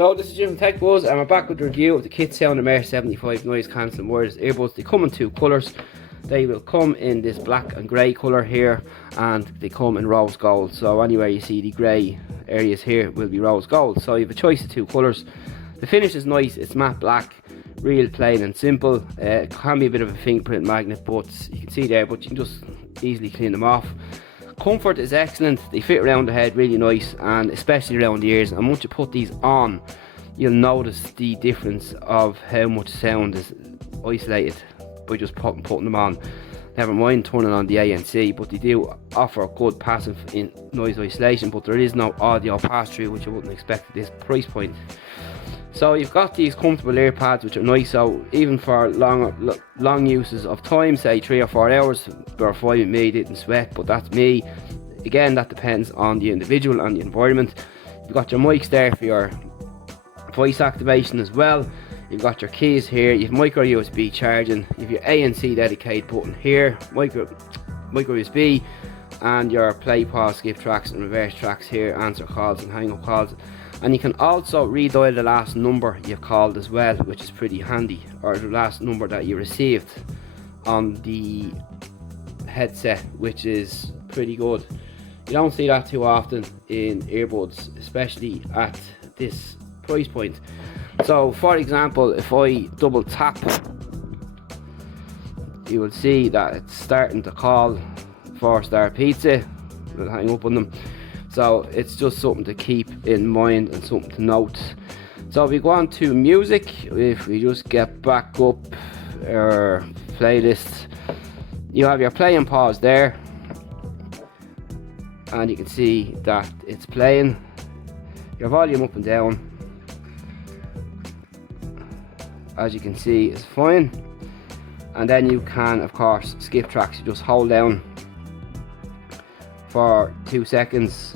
Hello, this is Jim from Tech Buzz and we're back with a review of the Kitsound Immerse 75 noise cancelling wireless earbuds. They come in two colours. They will come in this black and grey colour here, and they come in rose gold. So anywhere you see the grey areas here will be rose gold. So you have a choice of two colours. The finish is nice, it's matte black, real plain and simple. It can be a bit of a fingerprint magnet, but you can see there, but you can just easily clean them off. Comfort is excellent, they fit around the head really nice, and especially around the ears. And once you put these on, you'll notice the difference of how much sound is isolated by just putting them on. Never mind turning on the ANC, but they do offer good passive noise isolation, but there is no audio pass-through, which I wouldn't expect at this price point. So you've got these comfortable earpads which are nice, so even for long uses of time, say 3 or 4 hours, they're fine with me, didn't sweat, but that's me. Again, that depends on the individual and the environment. You've got your mics there for your voice activation as well. You've got your keys here, you've micro USB charging, you've your ANC dedicated button here, micro USB, and your play, pause, skip tracks and reverse tracks here, answer calls and hang up calls. And you can also redial the last number you've called as well, which is pretty handy, or the last number that you received on the headset, which is pretty good. You don't see that too often in earbuds, especially at this price point. So for example, if I double tap, you will see that it's starting to call 4-star pizza. We'll hang up on them. So it's just something to keep in mind and something to note. So if we go on to music, if we just get back up our playlist, you have your play and pause there, and you can see that it's playing. Your volume up and down, as you can see, is fine. And then you can of course skip tracks. You just hold down for 2 seconds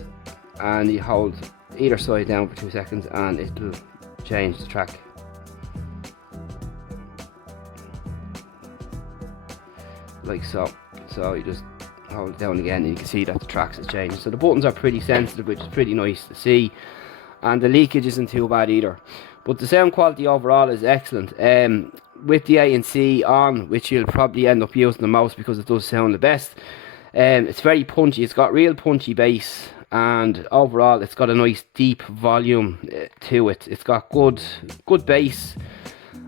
and you hold either side down for 2 seconds and it will change the track. Like so. So you just hold it down again and you can see that the tracks has changed. So the buttons are pretty sensitive, which is pretty nice to see, and the leakage isn't too bad either. But the sound quality overall is excellent. With the ANC on, which you'll probably end up using the most because it does sound the best. It's very punchy, it's got real punchy bass, and overall it's got a nice deep volume to it. It's got good bass,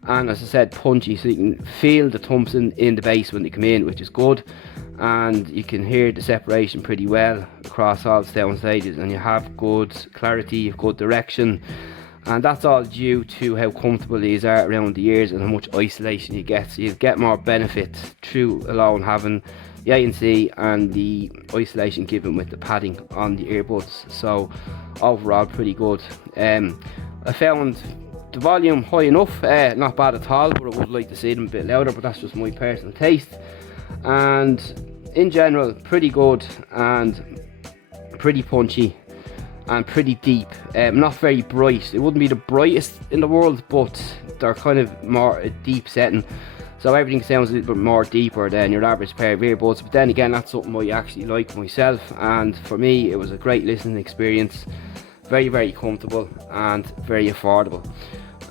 and as I said, punchy, so you can feel the thumps in the bass when they come in, which is good. And you can hear the separation pretty well across all sound stages, and you have good clarity, you have good direction. And that's all due to how comfortable these are around the ears and how much isolation you get. So you get more benefit through alone having the ANC and the isolation given with the padding on the earbuds. So overall pretty good. I found the volume high enough, not bad at all, but I would like to see them a bit louder, but that's just my personal taste. And in general, pretty good and pretty punchy and pretty deep. Not very bright. It wouldn't be the brightest in the world, but they're kind of more a deep setting, so everything sounds a little bit more deeper than your average pair of earbuds. But then again, that's something I actually like myself, and for me it was a great listening experience. Very comfortable and very affordable.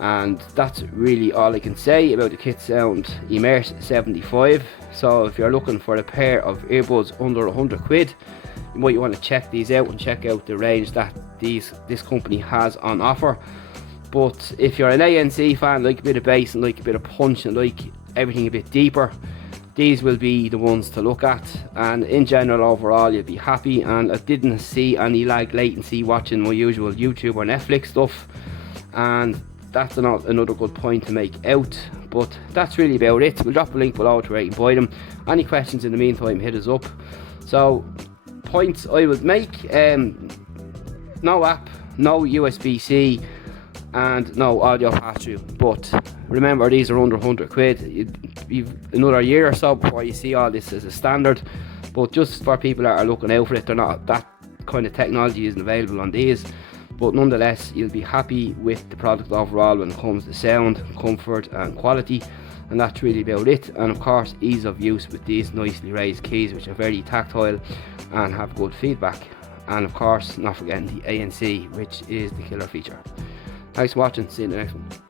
And that's really all I can say about the Kitsound Immerse 75. So if you're looking for a pair of earbuds under 100 quid, you might want to check these out and check out the range that this company has on offer. But if you're an ANC fan, like a bit of bass and like a bit of punch and like everything a bit deeper, these will be the ones to look at. And in general, overall, you'll be happy. And I didn't see any lag latency watching my usual YouTube or Netflix stuff, and that's another good point to make out. But that's really about it. We'll drop a link below to where you can buy them. Any questions in the meantime, hit us up. So points I would make: no app, no USB-C, and no audio pass-through. But remember, these are under 100 quid. You've another year or so before you see all this as a standard. But just for people that are looking out for it, they're not, that kind of technology isn't available on these. But nonetheless, you'll be happy with the product overall when it comes to sound, comfort and quality. And that's really about it. And of course, ease of use with these nicely raised keys, which are very tactile and have good feedback. And of course, not forgetting the ANC, which is the killer feature. Thanks for watching, see you in the next one.